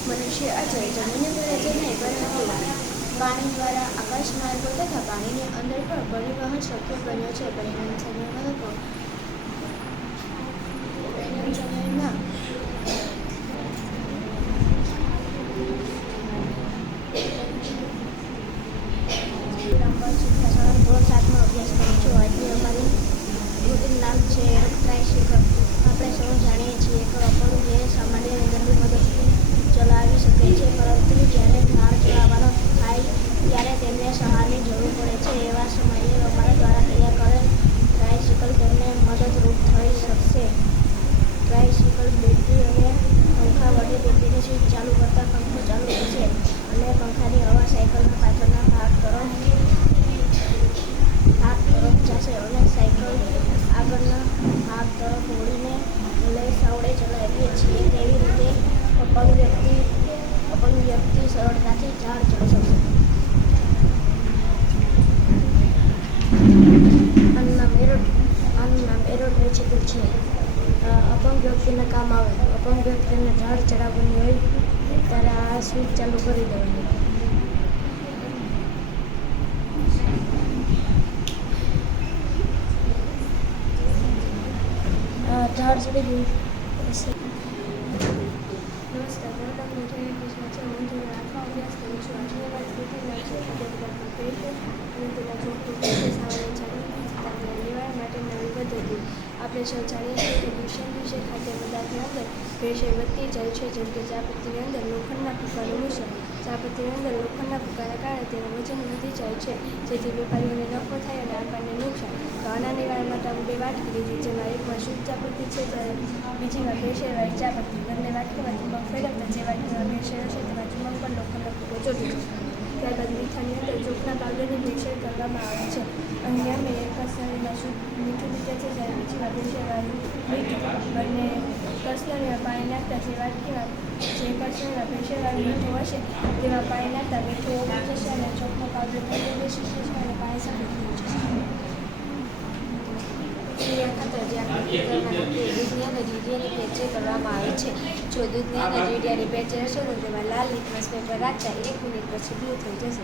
મનુષ્ય અચળ જમીને પાણી દ્વારા આકાશ માર્ગો તથા પાણીની અંદર પણ પરિવહન શક્ય બન્યો છે પરિણામ સમય લોકો પરિણામ સમયમાં અભ્યાસ કર્યો. રૂટીન નામ છે ટ્રાયસિકલ આપણે સૌ જાણીએ છીએ કે આપણું જે સામાન્ય ઘરની મદદથી ચલાવી શકે છે, પરંતુ જ્યારે ઝાડ ચલાવવાનો થાય ત્યારે તેમને સહારની જરૂર પડે છે એવા સમયે અમારા દ્વારા તૈયાર કરેલ ટ્રાયસિકલ તેમને મદદરૂપ થઈ શકશે ટ્રાયસિકલ બેટરી અને પંખા વડે બેટરીની સ્વિચ ચાલુ કરતાં પંખો ચાલુ થશે અને પંખાની હવા સાયકલના પાછળના ભાગ તરફ ભાગ તરફ જશે અને સાયકલ આગળના ભાગ તરફ વળીને લઈ સાવડે ચલાવીએ છીએ તેવી રીતે અપંગ વ્યક્તિ અપંગ વ્યક્તિ સરળતાથી ઝાડ ચડી શકશે આનું નામ એરો આનું નામ એરોટ્રેચિકલ છે અ, અપંગ વ્યક્તિને કામ આવે અપંગ વ્યક્તિને ઝાડ ચડાવવાની હોય ત્યારે આ સ્વિચ ચાલુ કરી દેવાની. ઝાડ ચડી ગયું નમસ્કાર, મારું નામ છે. હું આઠમાં અભ્યાસ કરું છું. આજની વાત સ્થિતિના છે ફોટોગ્રાફર પેઇન્ટ અને તેના જોખમ સામાન્ય જાણવા નિવારણ માટે નવી પદ્ધતિ આપણે સૌ જાણીએ છીએ કે દૂષણ વિશે ખાદ્ય પદાર્થની અંદર ભેળસેળ વધતી જાય છે, જેમ કે ચાપત્તીની અંદર લોખંડના ભૂકાનું મિશ્રણ ચાપત્તીની અંદર લોખંડના ભૂકાના કારણે તેનું વજન વધી જાય છે, જેથી વેપારીઓને નફો થાય અને આપણને નુકસાન. તો આના નિવારણ માટે અમે બે વાટકી લીધી જેમાં એકમાં શુદ્ધ ચાપત્તી છે, જ્યારે બીજીમાં ભેળસેળવાળી ચાપત્તી બંને વાટકીમાંથી મગ ફેરવતા જે વાટકીમાં ભેળસેળ હશે, તેમાં ચુમક પર લોખંડનો ભૂકો ચોટી છે ત્યારબાદ મીઠાની અંદર ચોખના પાવડરની ભેળસેળ કરવામાં આવે છે. અને અમે એક કસનરીમાં શુદ્ધ મીઠું લીધે છે, જ્યારે બીજીમાં ભેળસેળવાળું મીઠું બંને કસનરીમાં પાણી નાખતા જે વાટકીમાં જે કસનરીમાં ભેળસેળવાળું મીઠું હશે તેમાં પાણી નાખતા મીઠું ઓગળી જશે અને ચોખ્ખો પાવડર થઈ બેસી જશે અને પાણી સફેદ થઈ જશે કરવામાં આવે છે જો દૂધની અંદર યુરિયાની પેચે હશે તો તેમાં લાલ લિટમસ પેપર રાખતા એક મિનિટ પછી બ્લુ થઈ જશે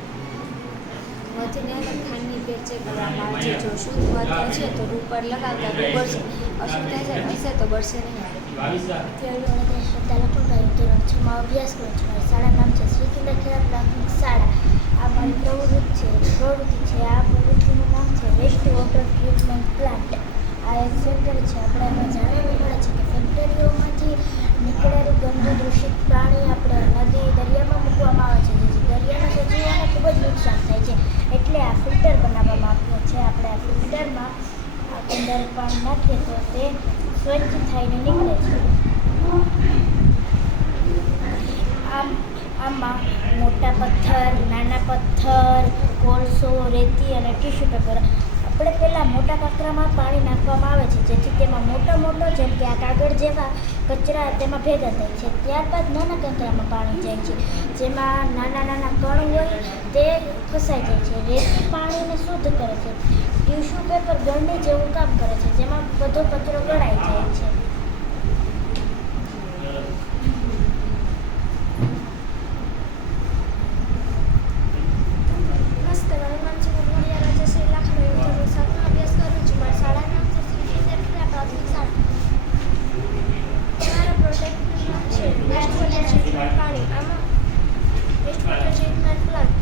મધની ખાંડની પેચે કરવામાં આવે છે જો શુદ્ધ મધ છે તો રૂપર લગાવતા રૂ બળશે અશુદ્ધ હશે તો બળશે નહીં અત્યારે શ્રદ્ધા લખનભાઈ ધોરણ છમાં અભ્યાસ કરું છું મારી શાળા નામ છે શ્રી કિન્નર પ્રાથમિક શાળા આ મારી પ્રવૃત્તિ છે પ્રવૃત્તિ છે આ પ્રવૃત્તિનું નામ છે વેસ્ટ વોટર ટ્રીટમેન્ટ પ્લાન્ટ આ એક સેન્ટર છે આપણે એમાં જાણવા મળે છે કે ફેક્ટરીઓમાંથી નીકળેલું ગંદુ પાણી આપણે નદી દરિયામાં મૂકવામાં આવે છે જેથી દરિયાના સજીવોને ખૂબ જ નુકસાન થાય છે એટલે આ ફિલ્ટર બનાવવામાં આવ્યું છે આપણે આ ફિલ્ટરમાં અંદર પાણી નાખીએ તો તે સ્વચ્છ થઈને નીકળે છે આમ આમાં મોટા પથ્થર નાના પથ્થર કોલસો રેતી અને ટીશ્યુ પેપર આપણે પહેલાં મોટા કાંકરામાં પાણી નાખવામાં આવે છે જેથી તેમાં મોટો મોટો જેમ કે આ કાગળ જેવા કચરા તેમાં ભેગા થાય છે ત્યારબાદ નાના કાંકરામાં પાણી જાય છે જેમાં નાના નાના કણ હોય તે ફસાઈ જાય છે રેતી પાણીને શુદ્ધ કરે છે ટીશ્યુ પેપર ગળણી જેવું કામ કરે છે જેમાં બધો કચરો ગળાઈ જાય છે નમસ્તે મારું નામ છે મોહનિયા રાજેશ્રી લાખણી હું ધોરણ સાતમાં અભ્યાસ કરું છું મારી શાળાનું નામ છે શ્રી કેન્દ્ર પ્રાથમિક શાળા મારા પ્રોજેક્ટનું નામ છે વેસ્ટ વોટર ટ્રીટમેન્ટ પાણી આમાં વેસ્ટ વોટર ટ્રીટમેન્ટ પ્લાન્ટ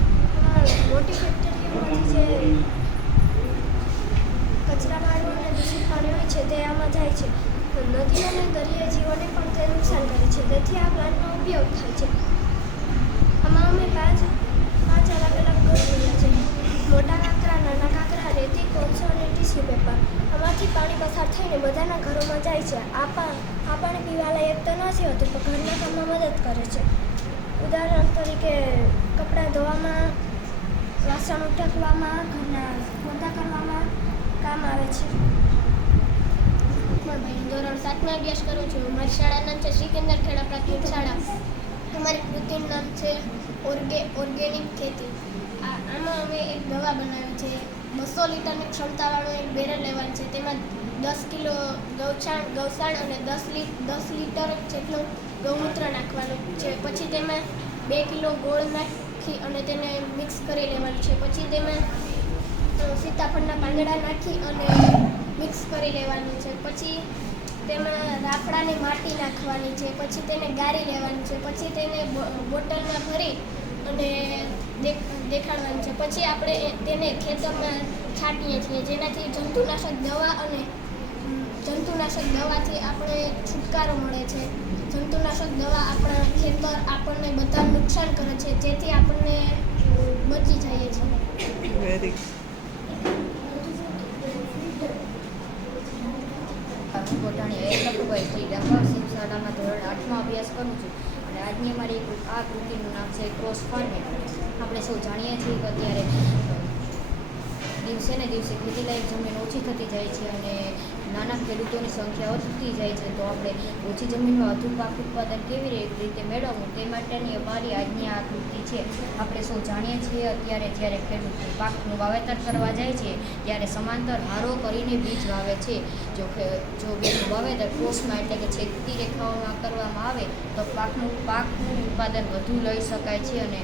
મોટી ફેક્ટરીઓમાંથી જે કચરાવાળું અને દૂષિત પાણી હોય છે તે આમાં જાય છે તો નદીઓ અને દરિયાઈ જીવોને પણ તે નુકસાન કરે છે. તેથી આ પ્લાન્ટનો ઉપયોગ થાય છે. આમાં અમે પાંચ પાંચ અલગ અલગ ગણ જોયા છે. મોટા કાંકરા, નાના કાંકરા, રેતી, કોલસો અને ટીશ્યુ પેપર. આમાંથી પાણી પસાર થઈને બધાના ઘરોમાં જાય છે. આ પણ આ પાણી પીવાલાયક તો નથી હોતું, પણ ઘરના કામમાં મદદ કરે છે. ઉદાહરણ તરીકે કપડાં ધોવામાં, વાસણ ઉટકવામાં, ઘરના પોતા કરવામાં કામ આવે છે. ધોરણ સાતમાં અભ્યાસ કરું છું. મારી શાળાનું નામ છે શ્રી કેન્દ્ર ખેડા પ્રાથમિક શાળા. અમારી કૃતિનું નામ છે ઓર્ગે, ઓર્ગેનિક ખેતી. આમાં અમે એક દવા બનાવી છે. બસો લીટરની ક્ષમતાવાળો એક બેરલ લેવાનું છે. તેમાં દસ કિલો ગૌછાણ, ગૌસાણ અને દસ લી, દસ લીટર જેટલું ગૌમૂત્ર નાખવાનું છે. પછી તેમાં બે કિલો ગોળ નાખી અને તેને મિક્સ કરી લેવાનું છે. પછી તેમાં સીતાફળના પાંદડા નાખી અને મિક્સ કરી લેવાનું છે. પછી તેમાં રાફડાની માટી નાખવાની છે, પછી તેને ગાળી લેવાની છે, પછી તેને બોટલમાં ભરી અને દેખાડવાનું દેખાડવાની છે. પછી આપણે તેને ખેતરમાં છાંટીએ છીએ, જેનાથી જંતુનાશક દવા અને જંતુનાશક દવાથી આપણે છુટકારો મળે છે. જંતુનાશક દવા આપણા ખેતર આપણને બધા નુકસાન કરે છે, જેથી આપણને બચી જઈએ છીએ વેરી હું ગોટાણી એક લખુભાઈ શ્રી ડંબર સિંહ શાળામાં ધોરણ આઠમાં અભ્યાસ કરું છું અને આજની મારી આ કૃતિનું નામ છે ક્રોસ ફાર્મિંગ આપણે સૌ જાણીએ છીએ કે અત્યારે દિવસે ને દિવસે ખેતીલાયક જમીન ઓછી થતી જાય છે અને નાના ખેડૂતોની સંખ્યા વધતી જાય છે, તો આપણે ઓછી જમીનમાં વધુ પાક ઉત્પાદન કેવી રીતે મેળવવું તે માટેની અમારી આજની આ કૃતિ છે. આપણે સૌ જાણીએ છીએ અત્યારે જ્યારે ખેડૂત પાકનું વાવેતર કરવા જાય છે, ત્યારે સમાંતર હારો કરીને બીજ વાવે છે. જો જો બીજનું વાવેતર ક્રોસમાં એટલે કે છેદતી રેખાઓમાં કરવામાં આવે, તો પાકનું પાકનું ઉત્પાદન વધુ લઈ શકાય છે અને